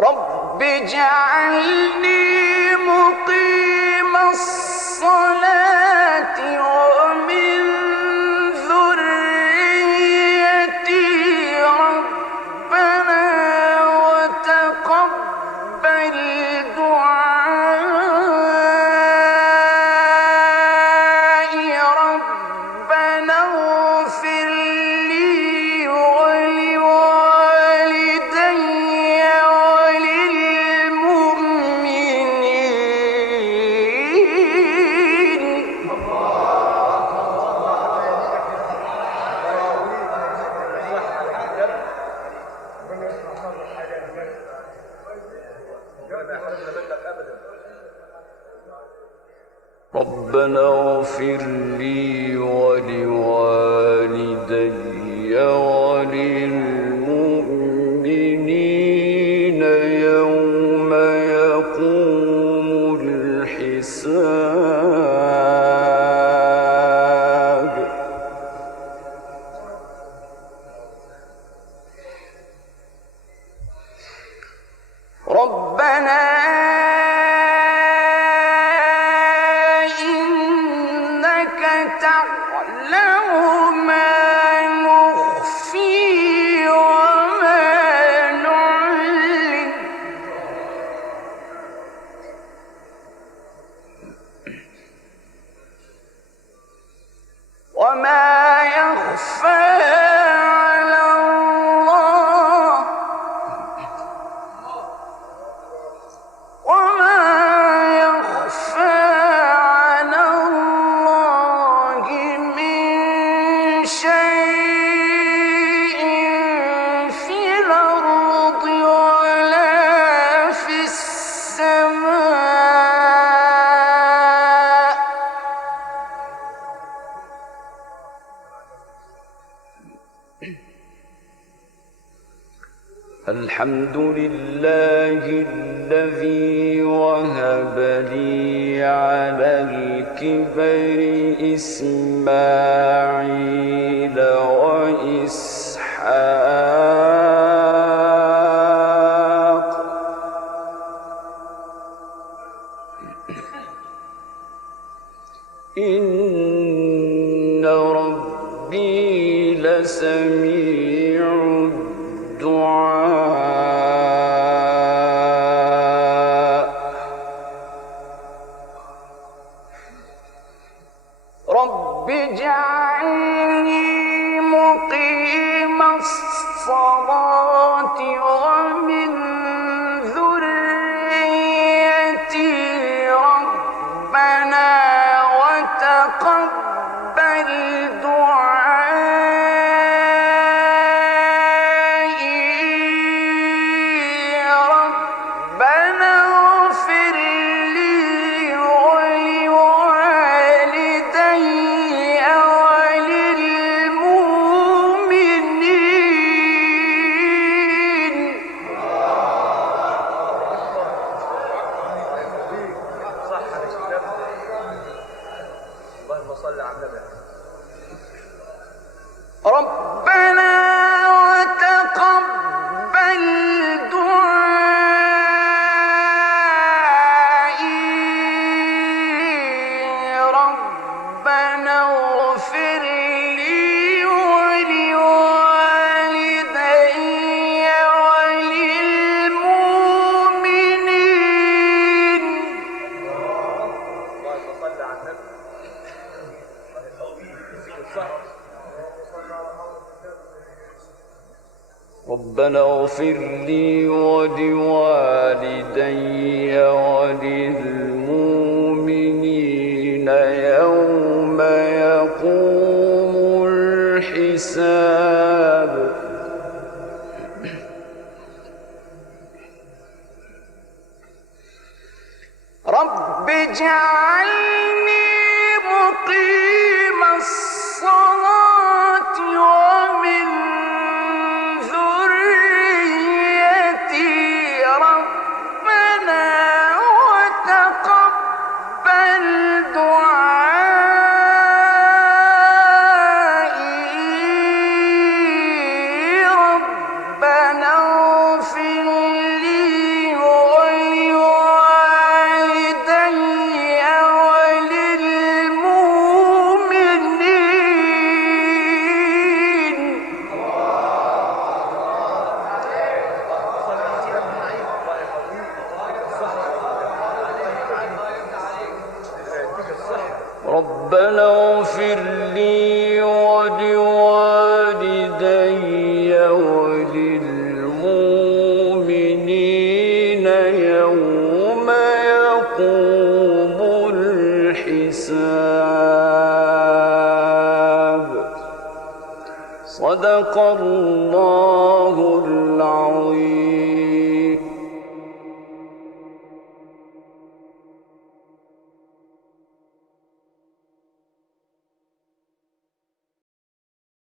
رب اجعلني مقيم الصلاة ومن ذريتي ربنا وتقبل دعائي ربنا اغفر لي ولوالدي وللمؤمنين. ربنا اغفر لي ولوالدي وللمؤمنين يوم يقوم الحساب. ربنا إنك تعلم ما نخفي وما نعلن وما يخفى على الله وما يخفى على الله من شيء في الأرض ولا في السماء. الحمد لله الذي وهب لي على الكبر إسماعيل وإسحاق إن ربي لسميع الدعاء. رب اجعلني مقيم الصلاة ومن ذريتي ربنا وتقبل دعائي ربنا اغفر لي ولوالدي وللمؤمنين. اللهم صل على النبي. ربنا وتقبل دعائي ربنا اغفر لي ولوالدي وللمؤمنين. اللهم صل على النبي. ربنا اغفر لي ولوالدي وللمؤمنين يوم يقوم الحساب. رب اجعلني مقيم الصلاة ومن ذريتي ربنا وتقبل دعائي ربنا اغفر لي صدق الله العظيم.